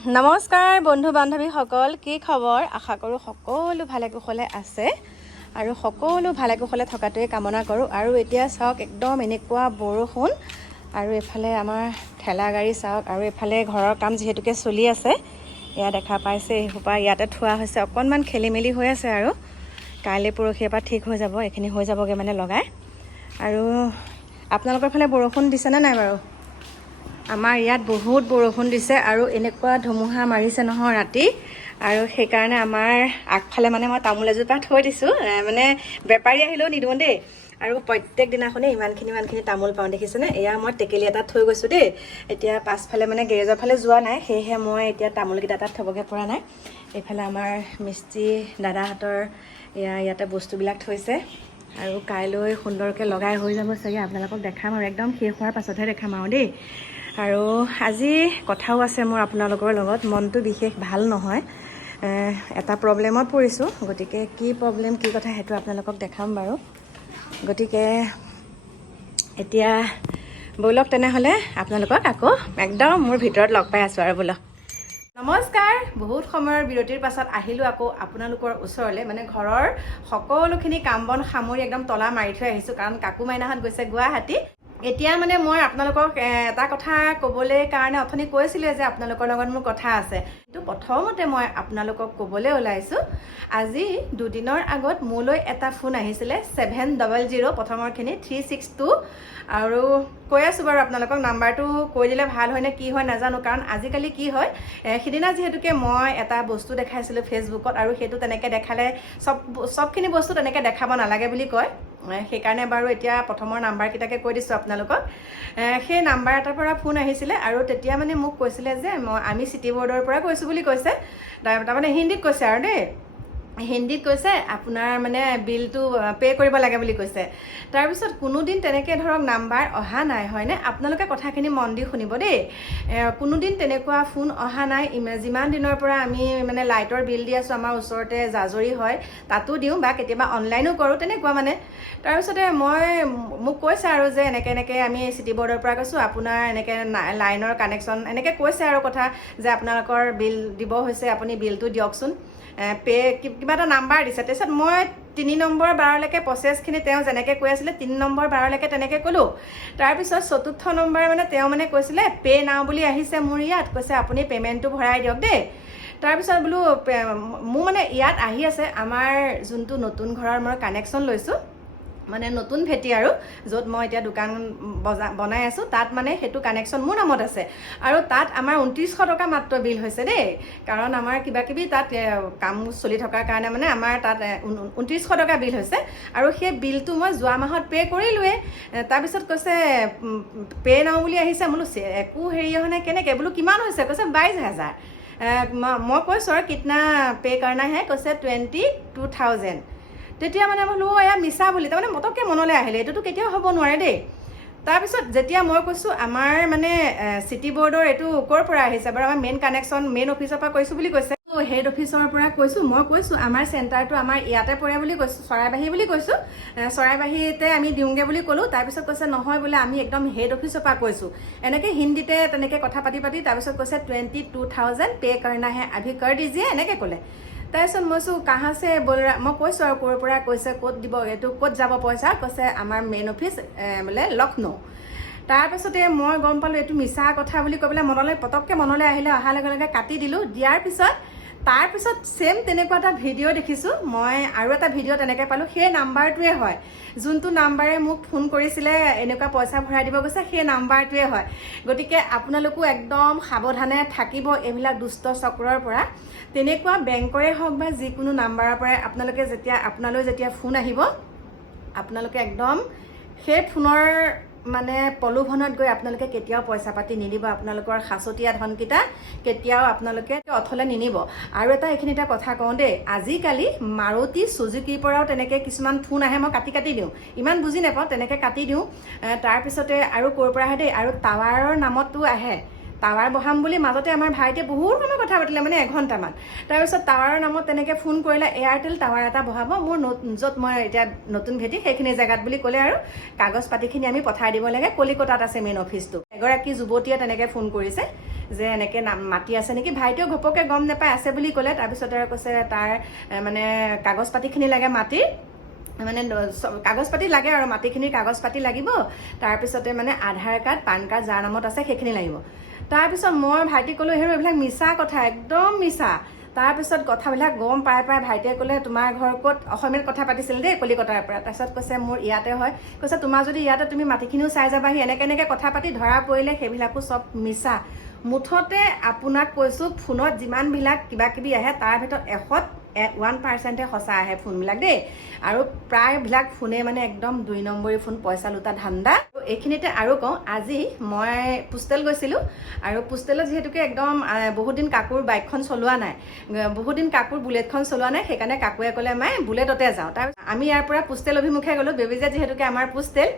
নমস্কাৰ বন্ধু বান্ধৱীসকল, কি খবৰ? আশা কৰোঁ সকলো ভালে কুশলে আছে আৰু সকলো ভালে কুশলে থকাটোৱে কামনা কৰোঁ। আৰু এতিয়া চাওক, একদম এনেকুৱা বৰষুণ আৰু এফালে আমাৰ ঠেলা গাড়ী চাওক, আৰু এফালে ঘৰৰ কাম যিহেতুকে চলি আছে। এয়া দেখা পাইছে, এইসোপা ইয়াতে থোৱা হৈছে, অকণমান খেলি মেলি হৈ আছে আৰু কাইলৈ পৰহিৰ পৰা ঠিক হৈ যাব, এইখিনি হৈ যাবগৈ মানে লগাই। আৰু আপোনালোকৰ ফালে বৰষুণ দিছেনে নাই বাৰু? আমাৰ ইয়াত বহুত বৰষুণ দিছে আৰু এনেকুৱা ধুমুহা মাৰিছে নহয় ৰাতি। আৰু সেইকাৰণে আমাৰ আগফালে মানে মই তামোল এজোপা থৈ দিছোঁ, মানে বেপাৰী আহিলেও নিদিওঁ দেই। আৰু প্ৰত্যেক দিনাখনে ইমানখিনি তামোল পাওঁ, দেখিছেনে? এয়া মই টেকেলি এটাত থৈ গৈছোঁ দেই। এতিয়া পাছফালে মানে গেৰেজৰ ফালে যোৱা নাই, সেয়েহে মই এতিয়া তামোলকেইটা তাত থ'বগৈ পৰা নাই। এইফালে আমাৰ মিস্ত্ৰী দাদাহঁতৰ ইয়াতে বস্তুবিলাক থৈছে আৰু কাইলৈ সুন্দৰকৈ লগাই হৈ যাব চাগে। আপোনালোকক দেখাম আৰু একদম শেষ হোৱাৰ পাছতহে দেখাম আৰু দেই। আৰু আজি কথাও আছে মোৰ আপোনালোকৰ লগত, মনটো বিশেষ ভাল নহয়, এটা প্ৰব্লেমত পৰিছোঁ। গতিকে কি প্ৰব্লেম, কি কথা, সেইটো আপোনালোকক দেখাম বাৰু। গতিকে এতিয়া ব'লক তেনেহ'লে আপোনালোকক আকৌ একদম মোৰ ভিতৰত লগ পাই আছোঁ আৰু ব'লক। নমস্কাৰ, বহুত সময়ৰ বিৰতিৰ পাছত আহিলোঁ আকৌ আপোনালোকৰ ওচৰলৈ। মানে ঘৰৰ সকলোখিনি কাম বন সামৰি একদম তলা মাৰি থৈ আহিছোঁ, কাৰণ কাকু মাইনাহঁত গৈছে গুৱাহাটী। এতিয়া মানে মই আপোনালোকক এটা কথা ক'বলৈ কাৰণে অথনি কৈছিলোঁ যে আপোনালোকৰ লগত মোৰ কথা আছে। কিন্তু প্ৰথমতে মই আপোনালোকক ক'বলৈ ওলাইছোঁ, আজি দুদিনৰ আগত মোলৈ এটা ফোন আহিছিলে 700, প্ৰথমৰখিনি 362। আৰু কৈ আছোঁ বাৰু আপোনালোকক, নাম্বাৰটো কৈ দিলে ভাল হয় নে কি হয় নাজানো, কাৰণ আজিকালি কি হয়, সিদিনা যিহেতুকে মই এটা বস্তু দেখাইছিলোঁ ফেচবুকত, আৰু সেইটো তেনেকৈ দেখালে চবখিনি বস্তু তেনেকৈ দেখাব নালাগে বুলি কয়। সেইকাৰণে বাৰু এতিয়া প্ৰথমৰ নাম্বাৰকেইটাকে কৈ দিছোঁ আপোনালোকক। সেই নাম্বাৰ এটাৰ পৰা ফোন আহিছিলে আৰু তেতিয়া মানে মোক কৈছিলে যে আমি চিটি বৰ্ডৰ পৰা কৈছোঁ বুলি কৈছে। তাৰমানে হিন্দীত কৈছে আৰু দেই, হিন্দীত কৈছে আপোনাৰ মানে বিলটো পে' কৰিব লাগে বুলি কৈছে। তাৰপিছত কোনোদিন তেনেকৈ ধৰক নাম্বাৰ অহা নাই, হয়নে? আপোনালোকে কথাখিনি মন দি শুনিব দেই। কোনোদিন তেনেকুৱা ফোন অহা নাই। যিমান দিনৰ পৰা আমি মানে লাইটৰ বিল দি আছোঁ, আমাৰ ওচৰতে জাজৰি হয়, তাতো দিওঁ বা কেতিয়াবা অনলাইনো কৰোঁ, তেনেকুৱা মানে। তাৰপিছতে মোক কৈছে আৰু যে এনেকৈ আমি চিটি বৰ্ডৰ পৰা কৈছোঁ, আপোনাৰ এনেকৈ লাইনৰ কানেকশ্যন এনেকৈ কৈছে আৰু কথা, যে আপোনালোকৰ বিল দিব হৈছে, আপুনি বিলটো দিয়কচোন, কিবা এটা নাম্বাৰ দিছে। তাৰপিছত মই 3 নম্বৰ বাৰলৈকে প্ৰচেছখিনি তেওঁ যেনেকৈ কৈ আছিলে 3 নম্বৰ বাৰলৈকে তেনেকৈ ক'লোঁ। তাৰপিছত 4ৰ্থ নম্বৰ মানে তেওঁ মানে কৈছিলে পে' নাও বুলি আহিছে মোৰ ইয়াত, কৈছে আপুনি পে'মেণ্টটো ভৰাই দিয়ক দেই। তাৰপিছত বোলো মোৰ মানে ইয়াত আহি আছে, আমাৰ যোনটো নতুন ঘৰৰ মই কানেকশ্যন লৈছোঁ, মানে নতুন ভেটি আৰু য'ত মই এতিয়া দোকান বনাই আছোঁ, তাত মানে সেইটো কানেকশ্যন মোৰ নামত আছে। আৰু তাত আমাৰ 2900 টকা মাত্ৰ বিল হৈছে দেই, কাৰণ আমাৰ কিবাকিবি তাত কাম চলি থকাৰ কাৰণে মানে আমাৰ তাত 2900 টকা বিল হৈছে। আৰু সেই বিলটো মই যোৱা মাহত পে' কৰিলোৱেই। তাৰপিছত কৈছে পে' নাও বুলি আহিছে। বোলো একো হেৰি অহা নাই, কেনেকৈ? বোলো কিমান হৈছে? কৈছে 22,000। মই কৈছোঁ আৰু কিতনা পে' কৰনা হে? কৈছে 22,000। তেতিয়া মানে বোলো এয়া মিছা বুলি, তাৰমানে মতককৈ মনলৈ আহিলে, এইটোতো কেতিয়াও হ'ব নোৱাৰে দেই। তাৰপিছত যেতিয়া মই কৈছোঁ আমাৰ মানে চিটি বৰ্ডৰ এইটো ক'ৰ পৰা আহিছে বাৰু, আমাৰ মেইন কানেকশ্যন মেইন অফিচৰ পৰা কৈছোঁ বুলি কৈছে। হেড অফিচৰ পৰা কৈছোঁ, মই কৈছোঁ আমাৰ চেণ্টাৰটো আমাৰ ইয়াতে পৰে বুলি কৈছোঁ, চৰাইবাহী বুলি কৈছোঁ, চৰাইবাহীতে আমি দিওঁগৈ বুলি ক'লোঁ। তাৰপিছত কৈছে নহয় বোলে, আমি একদম হেড অফিচৰ পৰা কৈছোঁ। এনেকৈ হিন্দীতে তেনেকৈ কথা পাতি তাৰপিছত কৈছে 22,000 পে' কৰনা হে, আভি কৰ দিজিয়ে, এনেকৈ ক'লে। তাৰপিছত মই কৈছোঁ কাহা চে বল ৰা, মই কৈছোঁ আৰু ক'ৰ পৰা কৈছে, ক'ত দিব, এইটো ক'ত যাব পইচা? কৈছে আমাৰ মেইন অফিচ বোলে লক্ষ্ণৌ। তাৰপিছতে মই গম পালোঁ এইটো মিছা কথা বুলি কৈ পেলাই পটককৈ মনলৈ আহিলে, অহাৰ লগে লগে কাটি দিলোঁ। দিয়াৰ পিছত তাৰপিছত ছেম তেনেকুৱা এটা ভিডিঅ' দেখিছোঁ মই, আৰু এটা ভিডিঅ' তেনেকৈ পালোঁ, সেই নাম্বাৰটোৱে হয়, যোনটো নাম্বাৰে মোক ফোন কৰিছিলে এনেকুৱা পইচা ভৰাই দিব গৈছে, সেই নাম্বাৰটোৱে হয়। গতিকে আপোনালোকো একদম সাৱধানে থাকিব এইবিলাক দুষ্ট চক্ৰৰ পৰা। তেনেকুৱা বেংকৰে হওক বা যিকোনো নাম্বাৰৰ পৰাই আপোনালৈ যেতিয়া ফোন আহিব, আপোনালোকে একদম সেই ফোনৰ মানে প্ৰলোভনত গৈ আপোনালোকে কেতিয়াও পইচা পাতি নিদিব। আপোনালোকৰ সাঁচতীয়া ধনকেইটা কেতিয়াও আপোনালোকে অথলে নিনিব। আৰু এইখিনিতে কথা কওঁ দেই, আজিকালি মাৰুতি চুজুকিৰ পৰাও তেনেকৈ কিছুমান ফোন আহে, মই কাটি দিওঁ, ইমান বুজি নাপাওঁ, তেনেকৈ কাটি দিওঁ। তাৰপিছতে আৰু ক'ৰ পৰা আহে দেই, আৰু টাৱাৰৰ নামতো আহে, টাৱাৰ বহাম বুলি মাজতে আমাৰ ভাইটিয়ে বহুত সময় কথা পাতিলে, মানে 1 ঘণ্টামান। তাৰপিছত টাৱাৰৰ নামত তেনেকৈ ফোন কৰিলে, এয়াৰটেল টাৱাৰ এটা বহাব মোৰ য'ত মই এতিয়া নতুন ভেটি সেইখিনি জেগাত বুলি ক'লে, আৰু কাগজ পাতিখিনি আমি পঠাই দিব লাগে, কলিকতাত আছে মেইন অফিচটো। এগৰাকী যুৱতীয়ে তেনেকৈ ফোন কৰিছে। যে এনেকৈ মাতি আছে নেকি। ভাইটিয়েও ঘপককৈ গম নাপায় আছে বুলি ক'লে। তাৰপিছতে আৰু কৈছে তাৰ মানে কাগজ পাতিখিনি লাগে মাটিৰ, মানে কাগজ পাতি লাগে আৰু মাটিখিনিৰ কাগজ পাতি লাগিব, তাৰপিছতে মানে আধাৰ কাৰ্ড পান কাৰ্ড যাৰ নামত আছে সেইখিনি লাগিব। তাৰপিছত মই ভাইটিক ক'লোঁ হেৰ এইবিলাক মিছা কথা, একদম মিছা। তাৰপিছত কথাবিলাক গম পাই ভাইটিয়ে ক'লে তোমাৰ ঘৰ ক'ত, অসমীয়াত কথা পাতিছিল দেই কলিকতাৰ পৰা। তাৰপিছত কৈছে মোৰ ইয়াতে হয়। কৈছে তোমাৰ যদি ইয়াতে তুমি মাটিখিনিও চাই যাবাহি, এনেকৈ কথা পাতি ধৰা পৰিলে সেইবিলাকো চব মিছা। মুঠতে আপোনাক কৈছোঁ ফোনত যিমানবিলাক কিবা কিবি আহে তাৰ ভিতৰত 1% সঁচা আহে ফোনবিলাক দেই। আৰু প্ৰায়বিলাক ফোনে মানে একদম 2 নম্বৰী ফোন, পইচা লুটা ধান্দা। এইখিনিতে আৰু কওঁ, আজি মই পোষ্টেল গৈছিলোঁ আৰু পোষ্টেলত যিহেতুকে একদম বহুত দিন কাকুৰ বাইকখন চলোৱা নাই, বহুত দিন কাকুৰ বুলেটখন চলোৱা নাই, সেইকাৰণে কাকুৱে ক'লে মাই বুলেটতে যাওঁ। তাৰপিছত আমি ইয়াৰ পৰা পোষ্টেল অভিমুখে গ'লোঁ, বেবেজীয়া যিহেতুকে আমাৰ পোষ্টেল।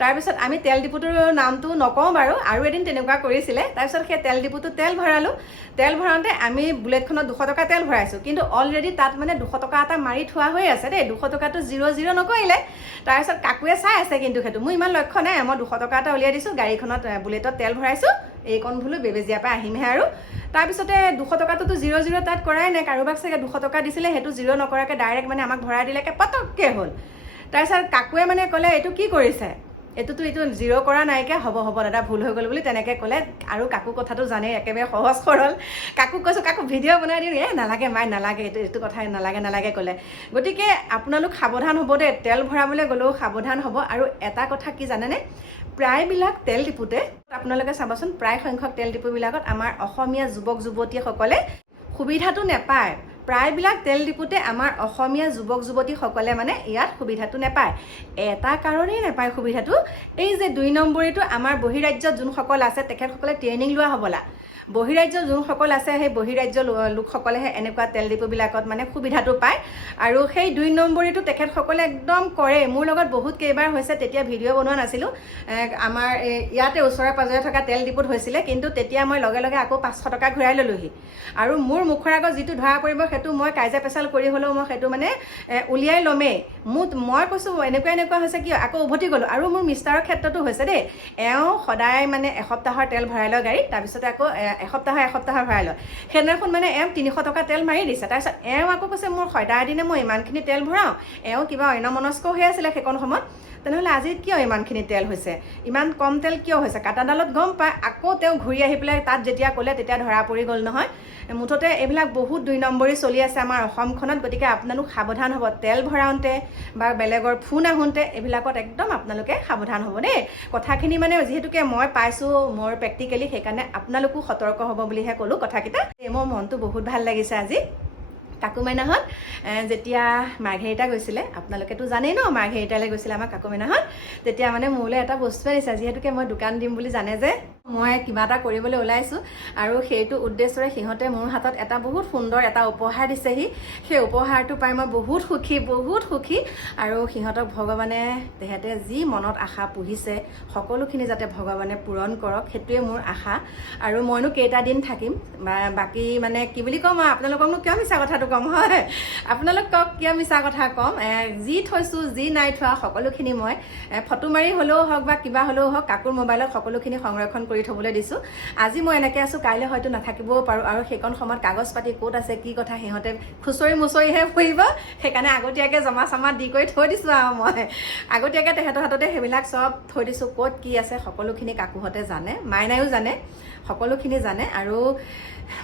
তাৰপিছত আমি তেল ডিপুটোৰ নামটো নকওঁ বাৰু, আৰু এদিন তেনেকুৱা কৰিছিলে। তাৰপিছত সেই তেল ডিপুটোত তেল ভৰালোঁ। তেল ভৰাওঁতে আমি বুলেটখনত 200 টকা তেল ভৰাইছোঁ, কিন্তু অলৰেডি তাত মানে 200 টকা এটা মাৰি থোৱা হৈ আছে দেই। 200 টকাটো 0 নকৰিলে। তাৰপিছত কাকুৱে চাই আছে, কিন্তু সেইটো মোৰ ইমান লক্ষ্য নাই। মই 200 টকা এটা উলিয়াই দিছোঁ, গাড়ীখনত বুলেটত তেল ভৰাইছোঁ, এইকণ বোলো বেবেজীয়াৰ পৰা আহিমহে আৰু। তাৰপিছতে 200 টকাটোতো 0 তাত কৰাই নাই, কাৰোবাক চাগে 200 টকা দিছিলে, সেইটো 0 নকৰাকৈ ডাইৰেক্ট মানে আমাক ভৰাই দিলেকৈ পটককৈ হ'ল। তাৰপিছত কাকুৱে মানে ক'লে এইটো কি কৰিছে, এইটো 0 কৰা নাইকিয়া, হ'ব দাদা ভুল হৈ গ'ল বুলি তেনেকৈ ক'লে। আৰু কাকু কথাটো জানেই, একেবাৰে সহজ সৰল। কাকুক কৈছোঁ কাকু ভিডিঅ' বনাই দিওঁ, নালাগে মাই নালাগে, এইটো কথা নালাগে ক'লে। গতিকে আপোনালোক সাৱধান হ'ব দেই, তেল ভৰাবলৈ গ'লেও সাৱধান হ'ব। আৰু এটা কথা কি জানেনে, প্ৰায়বিলাক তেল ডিপুতে আপোনালোকে চাবচোন, প্ৰায় সংখ্যক তেল ডিপুবিলাকত আমাৰ অসমীয়া যুৱক যুৱতীসকলে সুবিধাটো নেপায়। প্ৰায়বিলাক তেল ডিপুতে আমাৰ অসমীয়া যুৱক যুৱতীসকলে মানে ইয়াত সুবিধাটো নেপায়। এটা কাৰণেই নেপায় সুবিধাটো, এই যে 2 নম্বৰীটো আমাৰ বহিৰাজ্যত যোনসকল আছে তেখেতসকলে ট্ৰেইনিং লোৱা হ'বলা। বহিৰাজ্যৰ যোনসকল আছে সেই বহিৰাজ্যৰ লোকসকলেহে এনেকুৱা তেল ডিপুবিলাকত মানে সুবিধাটো পায়। আৰু সেই 2 নম্বৰীটো তেখেতসকলে একদম কৰে। মোৰ লগত বহুত কেইবাৰ হৈছে, তেতিয়া ভিডিঅ' বনোৱা নাছিলোঁ। আমাৰ ইয়াতে ওচৰে পাজৰে থকা তেল ডিপুত হৈছিলে, কিন্তু তেতিয়া মই লগে লগে আকৌ 500 টকা ঘূৰাই ল'লোহি। আৰু মোৰ মুখৰ আগত যিটো ধৰা পৰিব সেইটো মই কাইজা পেচাল কৰি হ'লেও মই সেইটো মানে উলিয়াই ল'মেই। মই কৈছোঁ এনেকুৱা হৈছে কি, আকৌ উভতি গ'লোঁ। আৰু মোৰ মিষ্টাৰৰ ক্ষেত্ৰতো হৈছে দেই। এওঁ সদায় মানে এসপ্তাহৰ তেল ভৰাই লয় গাড়ীত, তাৰপিছতে আকৌ এসপ্তাহৰ ভৰাই লয়। সেইদিনাখন মানে এওঁ 300 টকা তেল মাৰি দিছে। তাৰপিছত এওঁ আকৌ কৈছে মোৰ সদায় দিনে মই ইমানখিনি তেল ভৰাওঁ। এওঁ কিবা অন্যমনস্ক হৈ আছিলে সেইকণ সময়ত। তেনেহ'লে আজি কিয় ইমানখিনি তেল হৈছে, ইমান কম তেল কিয় হৈছে, কাটাডালত গম পায়। আকৌ তেওঁ ঘূৰি আহি পেলাই তাত যেতিয়া ক'লে তেতিয়া ধৰা পৰি গ'ল নহয়। মুঠতে এইবিলাক বহুত 2 নম্বৰী চলি আছে আমাৰ অসমখনত। গতিকে আপোনালোক সাৱধান হ'ব, তেল ভৰাওঁতে বা বেলেগৰ ফোন আহোঁতে এইবিলাকত একদম আপোনালোকে সাৱধান হ'ব দেই। কথাখিনি মানে যিহেতুকে মই পাইছোঁ মোৰ প্ৰেক্টিকেলি, সেইকাৰণে আপোনালোকো সতৰ্ক হ'ব বুলিহে ক'লোঁ কথাকেইটা। মোৰ মনটো বহুত ভাল লাগিছে আজি। কাকু মাইনাহঁত যেতিয়া মাৰ্ঘেৰিটা গৈছিলে, আপোনালোকেতো জানেই ন মাৰ্ঘেৰিটালৈ গৈছিলে আমাৰ কাকু মাইনাহঁত, তেতিয়া মানে মোলৈ এটা বস্তু আনিছে। যিহেতুকে মই দোকান দিম বুলি জানে যে, মই কিবা এটা কৰিবলৈ ওলাইছোঁ, আৰু সেইটো উদ্দেশ্যৰে সিহঁতে মোৰ হাতত এটা বহুত সুন্দৰ এটা উপহাৰ দিছেহি। সেই উপহাৰটো পাই মই বহুত সুখী। আৰু সিহঁতক ভগৱানে তেহেঁতে যি মনত আশা পুহিছে সকলোখিনি যাতে ভগৱানে পূৰণ কৰক, সেইটোৱে মোৰ আশা। আৰু মইনো কেইটা দিন থাকিম, বাকী মানে কি বুলি ক'ম, আপোনালোককনো কিয় মিছা কথাটো ক'ম, হয় আপোনালোকক কিয় মিছা কথা ক'ম। যি থৈছোঁ যি নাই থোৱা সকলোখিনি মই ফটো মাৰি হ'লেও হওক বা কিবা হ'লেও হওক কাকুৰ মোবাইলত সকলোখিনি সংৰক্ষণ কৰি থ'বলৈ দিছোঁ। আজি মই এনেকৈ আছোঁ, কাইলৈ হয়তো নাথাকিবও পাৰোঁ। আৰু সেইকণ সময়ত কাগজ পাতি ক'ত আছে কি কথা সিহঁতে খুচৰি মুচৰিহে ফুৰিব। সেইকাৰণে আগতীয়াকৈ জমা চমা দি কৰি থৈ দিছোঁ। আৰু মই আগতীয়াকৈ তেহেঁতৰ হাততে সেইবিলাক চব থৈ দিছোঁ। ক'ত কি আছে সকলোখিনি কাকুহঁতে জানে, মাইনায়ো জানে, সকলোখিনি জানে। আৰু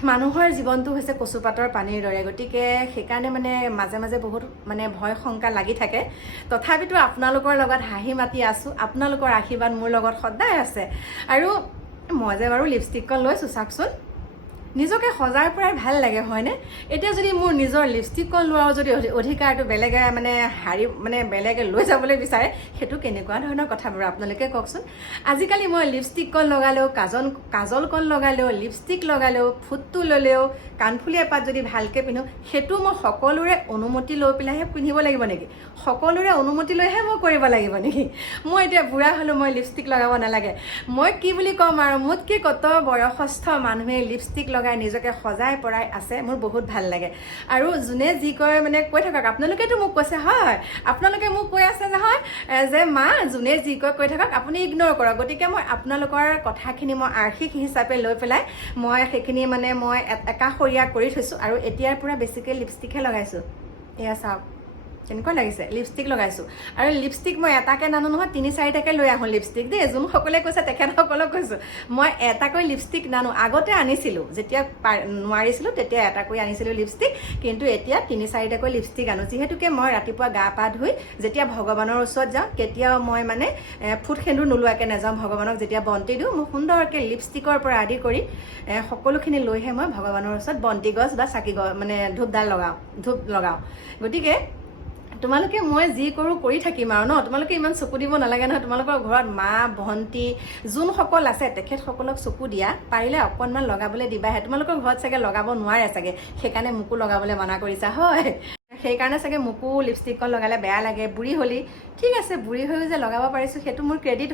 মানুহৰ জীৱনটো হৈছে কচুপাতৰ পানীৰ দৰে। গতিকে সেইকাৰণে মানে মাজে মাজে বহুত মানে ভয় শংকা লাগি থাকে। তথাপিতো আপোনালোকৰ লগত হাঁহি মাতি আছোঁ, আপোনালোকৰ আশীৰ্বাদ মোৰ লগত সদায় আছে। আৰু মই যে বাৰু লিপষ্টিকখন লৈছোঁ, চাওকচোন নিজকে সজাৰ পৰাই ভাল লাগে, হয়নে? এতিয়া যদি মোৰ নিজৰ লিপষ্টিকখন লোৱাৰ যদি অধিকাৰটো বেলেগে বেলেগে লৈ যাবলৈ বিচাৰে, সেইটো কেনেকুৱা ধৰণৰ কথা বাৰু আপোনালোকে কওকচোন। আজিকালি মই লিপষ্টিকখন লগালেও, কাজলকণ লগালেও, লিপষ্টিক লগালেও, ফুটটো ল'লেও, কাণফুলি এপাত যদি ভালকৈ পিন্ধো, সেইটো মই সকলোৰে অনুমতি লৈ পেলাইহে পিন্ধিব লাগিব নেকি? সকলোৰে অনুমতি লৈহে মই কৰিব লাগিব নেকি? মই এতিয়া বুঢ়া হ'লোঁ, মই লিপষ্টিক লগাব নালাগে। মই কি বুলি ক'ম আৰু, মোতকৈ কত বয়সস্থ মানুহে লিপষ্টিক লগাই লগাই নিজকে সজাই পৰাই আছে মোৰ বহুত ভাল লাগে আৰু যোনে যি কয় মানে কৈ থাকক আপোনালোকেতো মোক কৈছে হয় আপোনালোকে মোক কৈ আছে নহয় যে মা যোনে যি কয় কৈ থাকক আপুনি ইগন'ৰ কৰক গতিকে মই আপোনালোকৰ কথাখিনি মই আৰ্হিক হিচাপে লৈ পেলাই মই সেইখিনি মানে মই একাষৰীয়া কৰি থৈছোঁ আৰু এতিয়াৰ পৰা বেছিকৈ লিপষ্টিকহে লগাইছোঁ এয়া চাওক কেনেকুৱা লাগিছে লিপষ্টিক লগাইছোঁ আৰু লিপষ্টিক মই এটাকৈ নানো নহয় 3-4টাকৈ লৈ আহোঁ লিপষ্টিক দেই যোনসকলে কৈছে তেখেতসকলক কৈছোঁ মই এটাকৈ লিপষ্টিক নানো আগতে আনিছিলোঁ যেতিয়া নোৱাৰিছিলোঁ তেতিয়া এটাকৈ আনিছিলোঁ লিপষ্টিক কিন্তু এতিয়া 3-4টাকৈ লিপষ্টিক আনো যিহেতুকে মই ৰাতিপুৱা গা পা ধুই যেতিয়া ভগৱানৰ ওচৰত যাওঁ কেতিয়াও মই মানে ফুট সেন্দুৰ নোলোৱাকৈ নাযাওঁ ভগৱানক যেতিয়া বন্তি দিওঁ মই সুন্দৰকৈ লিপষ্টিকৰ পৰা আদি কৰি সকলোখিনি লৈহে মই ভগৱানৰ ওচৰত বন্তি গছ বা চাকি মানে ধূপ লগাওঁ গতিকে তোমালোকে মই যি কৰোঁ কৰি থাকিম আৰু ন তোমালোকে ইমান চকু দিব নালাগে নহয় তোমালোকৰ ঘৰত মা ভণ্টি যোনসকল আছে তেখেতসকলক চকু দিয়া পাৰিলে অকণমান লগাবলৈ দিবাহে তোমালোকৰ ঘৰত চাগে লগাব নোৱাৰে চাগে সেইকাৰণে মোকো লগাবলৈ মানা কৰিছা হয় সেইকাৰণে চাগে মোকো লিপষ্টিকখন লগালে বেয়া লাগে বুঢ়ী হ'লি ঠিক আছে বুঢ়ী হৈও যে লগাব পাৰিছোঁ সেইটো মোৰ ক্ৰেডিট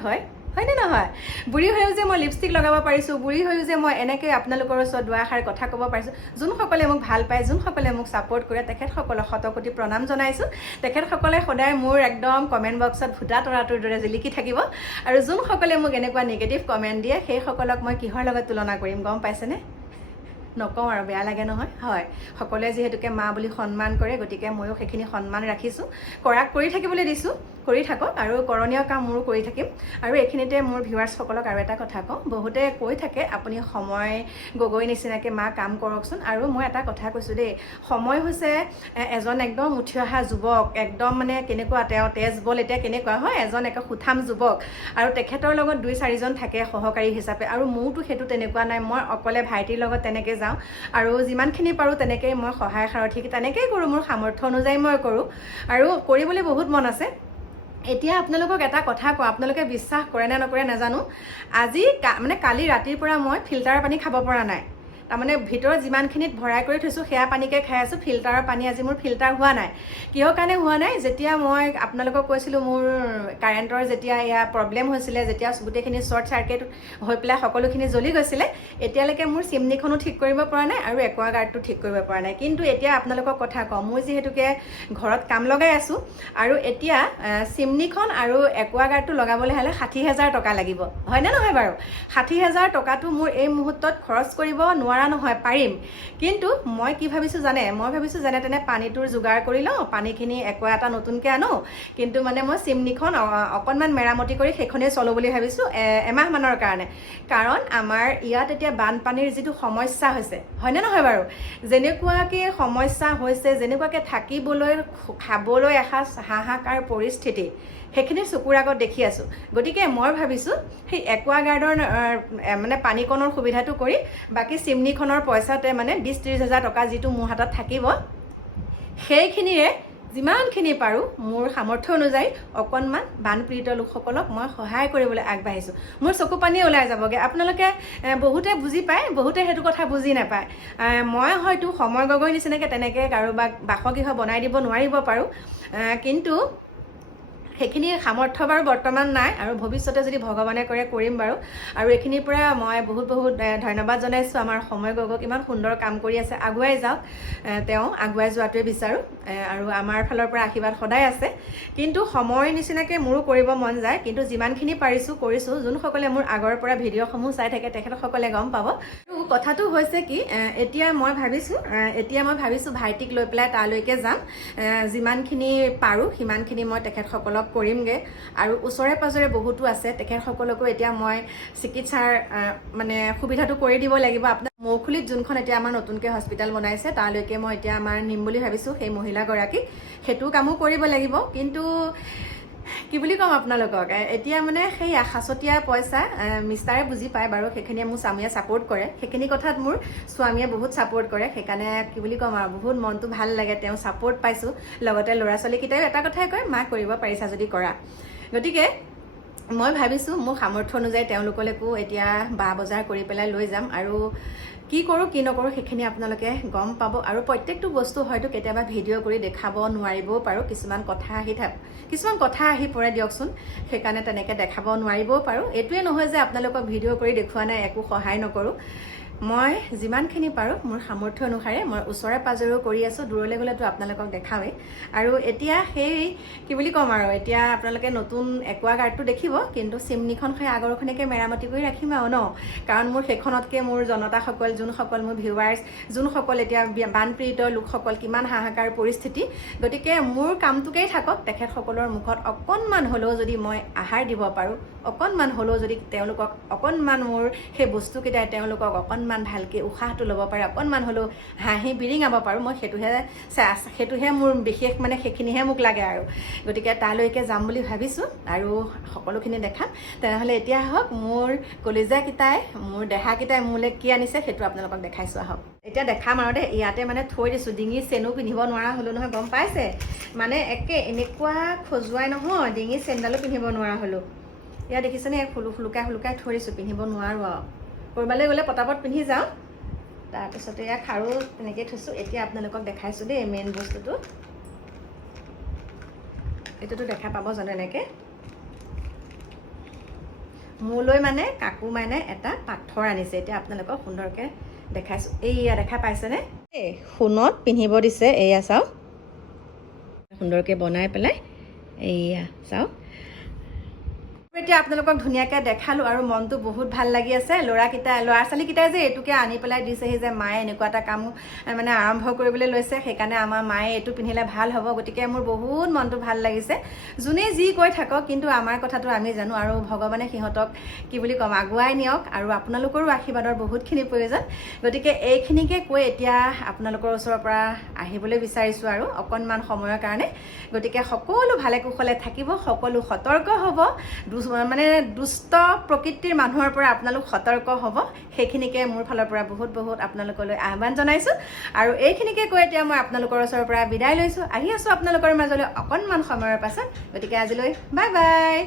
হয়নে নহয় বুঢ়ী হৈও যে মই লিপষ্টিক লগাব পাৰিছোঁ বুঢ়ী হৈও যে মই এনেকৈ আপোনালোকৰ ওচৰত দুআষাৰ কথা ক'ব পাৰিছোঁ যোনসকলে মোক ভাল পায় যোনসকলে মোক ছাপোৰ্ট কৰে তেখেতসকলক শতকোটি প্ৰণাম জনাইছোঁ তেখেতসকলে সদায় মোৰ একদম কমেণ্ট বক্সত ভূটা তৰাটোৰ দৰে জিলিকি থাকিব আৰু যোনসকলে মোক এনেকুৱা নিগেটিভ কমেণ্ট দিয়ে সেইসকলক মই কিহৰ লগত তুলনা কৰিম গম পাইছেনে নকওঁ আৰু বেয়া লাগে নহয় হয় সকলোৱে যিহেতুকে মা বুলি সন্মান কৰে গতিকে ময়ো সেইখিনি সন্মান ৰাখিছোঁ কৰি থাকিবলৈ দিছোঁ কৰি থাকক আৰু কৰণীয় কাম মোৰো কৰি থাকিম আৰু এইখিনিতে মোৰ ভিউৱাৰ্ছসকলক আৰু এটা কথা কওঁ বহুতে কৈ থাকে আপুনি সময় গগৈ নিচিনাকৈ মা কাম কৰকচোন আৰু মই এটা কথা কৈছোঁ দেই সময় হৈছে এজন একদম উঠি অহা যুৱক একদম মানে কেনেকুৱা তেওঁ তেজ বল এতিয়া কেনেকুৱা হয় এজন একে সুঠাম যুৱক আৰু তেখেতৰ লগত 2-4জন থাকে সহকাৰী হিচাপে আৰু মোৰতো সেইটো তেনেকুৱা নাই মই অকলে ভাইটিৰ লগত তেনেকৈ যাওঁ আৰু যিমানখিনি পাৰোঁ তেনেকৈয়ে মই সহায় সাৰথি তেনেকৈয়ে কৰোঁ মোৰ সামৰ্থ্য অনুযায়ী মই কৰোঁ আৰু কৰিবলৈ বহুত মন আছে এতিয়া আপোনালোকক এটা কথা কওঁ আপোনালোকে বিশ্বাস কৰে নে নকৰে নাজানো আজি মানে কালি ৰাতিৰ পৰা মই ফিল্টাৰৰ পানী খাব পৰা নাই তাৰমানে ভিতৰত যিমানখিনিত ভৰাই কৰি থৈছোঁ সেয়া পানীকে খাই আছোঁ ফিল্টাৰৰ পানী আজি মোৰ ফিল্টাৰ হোৱা নাই কিহৰ কাৰণে হোৱা নাই যেতিয়া মই আপোনালোকক কৈছিলোঁ মোৰ কাৰেণ্টৰ যেতিয়া এয়া প্ৰব্লেম হৈছিলে যেতিয়া গোটেইখিনি শ্বৰ্ট চাৰ্কিট হৈ পেলাই সকলোখিনি জ্বলি গৈছিলে এতিয়ালৈকে মোৰ চিমনিখনো ঠিক কৰিব পৰা নাই আৰু একুৱাগাৰ্ডটো ঠিক কৰিব পৰা নাই কিন্তু এতিয়া আপোনালোকক কথা কওঁ মই যিহেতুকে ঘৰত কাম লগাই আছোঁ আৰু এতিয়া চিমনিখন আৰু একুৱাগাৰ্ডটো লগাবলৈ হ'লে 60,000 টকা লাগিব হয়নে নহয় বাৰু 60,000 টকাটো মোৰ এই মুহূৰ্তত খৰচ কৰিব নোৱাৰা নহয় পাৰিম কিন্তু মই কি ভাবিছোঁ জানে মই ভাবিছোঁ যেনে তেনে পানীটোৰ যোগাৰ কৰি লওঁ পানীখিনি একোৱা এটা নতুনকৈ আনো কিন্তু মানে মই চিমনিখন অকণমান মেৰামতি কৰি সেইখনেই চলোঁ বুলি ভাবিছোঁ এমাহমানৰ কাৰণে কাৰণ আমাৰ ইয়াত এতিয়া বানপানীৰ যিটো সমস্যা হৈছে হয়নে নহয় বাৰু যেনেকুৱাকৈ সমস্যা হৈছে যেনেকুৱাকৈ থাকিবলৈ খাবলৈ এসাঁজ হাহাকাৰ পৰিস্থিতি সেইখিনি চকুৰ আগত দেখি আছোঁ গতিকে মই ভাবিছোঁ সেই একুৱাগাৰ্ডৰ মানে পানীকণৰ সুবিধাটো কৰি বাকী চিমনিখনৰ পইচাতে মানে 20-30 হাজাৰ টকা যিটো মোৰ হাতত থাকিব সেইখিনিৰে যিমানখিনি পাৰোঁ মোৰ সামৰ্থ্য অনুযায়ী অকণমান বানপীড়িত লোকসকলক মই সহায় কৰিবলৈ আগবাঢ়িছোঁ মোৰ চকু পানীয়ে ওলাই যাবগৈ আপোনালোকে বহুতে বুজি পায় বহুতে সেইটো কথা বুজি নাপায় মই হয়তো সময় গগৈ নিচিনাকৈ তেনেকৈ কাৰোবাক বাসগৃহ বনাই দিব নোৱাৰিব পাৰোঁ কিন্তু সেইখিনি সামৰ্থ্য বাৰু বৰ্তমান নাই আৰু ভৱিষ্যতে যদি ভগৱানে কৰে কৰিম বাৰু আৰু এইখিনিৰ পৰা মই বহুত ধন্যবাদ জনাইছোঁ আমাৰ সময় গগৈক ইমান সুন্দৰ কাম কৰি আছে আগুৱাই যাওক তেওঁ আগুৱাই যোৱাটোৱে বিচাৰোঁ আৰু আমাৰ ফালৰ পৰা আশীৰ্বাদ সদায় আছে কিন্তু সময় নিচিনাকৈ মোৰো কৰিব মন যায় কিন্তু যিমানখিনি পাৰিছোঁ কৰিছোঁ যোনসকলে মোৰ আগৰ পৰা ভিডিঅ'সমূহ চাই থাকে তেখেতসকলে গম পাব আৰু কথাটো হৈছে কি এতিয়া মই ভাবিছোঁ ভাইটিক লৈ পেলাই তালৈকে যাম যিমানখিনি পাৰোঁ সিমানখিনি মই তেখেতসকলক কৰিমগৈ আৰু ওচৰে পাজৰে বহুতো আছে তেখেতসকলকো এতিয়া মই চিকিৎসাৰ মানে সুবিধাটো কৰি দিব লাগিব আপোনাৰ মৌখুলিত যোনখন এতিয়া আমাৰ নতুনকৈ হস্পিটেল বনাইছে তালৈকে মই এতিয়া আমাৰ নিম বুলি ভাবিছোঁ সেই মহিলাগৰাকীক সেইটো কামো কৰিব লাগিব কিন্তু কি বুলি ক'ম আপোনালোকক এতিয়া মানে সেই সাঁচতীয়া পইচা মিষ্টাৰে বুজি পায় বাৰু সেইখিনিয়ে মোৰ স্বামীয়ে ছাপোৰ্ট কৰে সেইখিনি কথাত মোৰ স্বামীয়ে বহুত ছাপোৰ্ট কৰে সেইকাৰণে কি বুলি ক'ম আৰু বহুত মনটো ভাল লাগে তেওঁ ছাপোৰ্ট পাইছোঁ লগতে ল'ৰা ছোৱালীকেইটাইও এটা কথাই কয় মা কৰিব পাৰিছা যদি কৰা গতিকে মই ভাবিছোঁ মোৰ সামৰ্থ্য অনুযায়ী তেওঁলোকলৈকো এতিয়া বজাৰ কৰি পেলাই লৈ যাম আৰু কি কৰোঁ কি নকৰোঁ সেইখিনি আপোনালোকে গম পাব আৰু প্ৰত্যেকটো বস্তু হয়তো কেতিয়াবা ভিডিঅ' কৰি দেখাব নোৱাৰিবও পাৰোঁ কিছুমান কথা আহি পৰে দিয়কচোন সেইকাৰণে তেনেকৈ দেখাব নোৱাৰিবও পাৰোঁ এইটোৱে নহয় যে আপোনালোকক ভিডিঅ' কৰি দেখুওৱা নাই একো সহায় নকৰোঁ মই যিমানখিনি পাৰোঁ মোৰ সামৰ্থ্য অনুসাৰে মই ওচৰে পাজৰেও কৰি আছোঁ, দূৰলৈ গ'লেতো আপোনালোকক দেখাৱেই। আৰু এতিয়া সেই কি বুলি ক'ম আৰু, এতিয়া আপোনালোকে নতুন একুৱাগাৰ্ডটো দেখিব, কিন্তু চিমনিখন সেই আগৰখনকে মেৰামতি কৰি ৰাখিম আৰু ন, কাৰণ মোৰ সেইখনতকৈ মোৰ জনতাসকল, যোনসকল মোৰ ভিউৱাৰ্ছ, যোনসকল এতিয়া বানপীড়িত লোকসকল, কিমান হাহাকাৰ পৰিস্থিতি, গতিকে মোৰ কামটোকেই থাকক, তেখেতসকলৰ মুখত অকণমান হ'লেও যদি মই আহাৰ দিব পাৰোঁ, অকণমান হ'লেও যদি তেওঁলোকক অকণমান মোৰ সেই বস্তুকেইটাই তেওঁলোকক অকণমান ভালকৈ উশাহটো ল'ব পাৰে, অকণমান হ'লেও হাঁহি বিৰিঙাব পাৰোঁ, মই সেইটোহে মোৰ বিশেষ, মানে সেইখিনিহে মোক লাগে আৰু। গতিকে তালৈকে যাম বুলি ভাবিছোঁ আৰু সকলোখিনি দেখাম। তেনেহ'লে এতিয়া আহক, মোৰ কলিজাকেইটাই, মোৰ দেহাকেইটাই মোলৈ কি আনিছে সেইটো আপোনালোকক দেখাইছোঁ, আহক। এতিয়া দেখাম আৰু দেই, ইয়াতে মানে থৈ দিছোঁ, ডিঙিৰ চেনো পিন্ধিব নোৱাৰা হ'লোঁ নহয়, গম পাইছে, মানে এনেকুৱা খজুৱাই নহয়, ডিঙিৰ চেনডালো পিন্ধিব নোৱাৰা হ'লোঁ। ইয়াত দেখিছেনে, হুলুকাই থৈ দিছোঁ, পিন্ধিব নোৱাৰোঁ আৰু, ক'ৰবালৈ গ'লে পটাপট পিন্ধি যাওঁ। তাৰপিছতে ইয়াত খাৰু তেনেকৈ থৈছোঁ। এতিয়া আপোনালোকক দেখাইছোঁ দেই মেইন বস্তুটো, এইটোতো দেখা পাব জানো, এনেকৈ মোলৈ মানে কাকু মানে এটা পাথৰ আনিছে। এতিয়া আপোনালোকক সুন্দৰকৈ দেখাইছোঁ, এইয়া দেখা পাইছেনে, এই সোণত পিন্ধিব দিছে, এইয়া চাওক, সুন্দৰকৈ বনাই পেলাই, এইয়া চাওক। এতিয়া আপোনালোকক ধুনীয়াকৈ দেখালোঁ আৰু মনটো বহুত ভাল লাগি আছে। ল'ৰা ছোৱালীকেইটাই যে এইটোকে আনি পেলাই দিছেহি, যে মায়ে এনেকুৱা এটা কাম মানে আৰম্ভ কৰিবলৈ লৈছে, সেইকাৰণে আমাৰ মায়ে এইটো পিন্ধিলে ভাল হ'ব, গতিকে মোৰ বহুত মনটো ভাল লাগিছে। যোনে যি কৈ থাকক, কিন্তু আমাৰ কথাটো আমি জানো, আৰু ভগৱানে সিহঁতক কি বুলি ক'ম, আগুৱাই নিয়ক, আৰু আপোনালোকৰো আশীৰ্বাদৰ বহুতখিনি প্ৰয়োজন। গতিকে এইখিনিকে কৈ এতিয়া আপোনালোকৰ ওচৰৰ পৰা আহিবলৈ বিচাৰিছোঁ আৰু অকণমান সময়ৰ কাৰণে। গতিকে সকলো ভালে কুশলে থাকিব, সকলো সতৰ্ক হ'ব, মানে দুষ্ট প্ৰকৃতিৰ মানুহৰ পৰা আপোনালোক সতৰ্ক হ'ব, সেইখিনিকে মোৰ ফালৰ পৰা বহুত বহুত আপোনালোকলৈ আহ্বান জনাইছোঁ। আৰু এইখিনিকে কৈ এতিয়া মই আপোনালোকৰ ওচৰৰ পৰা বিদায় লৈছোঁ, আহি আছোঁ আপোনালোকৰ মাজলৈ অকণমান সময়ৰ পাছত। গতিকে আজিলৈ বাই বাই।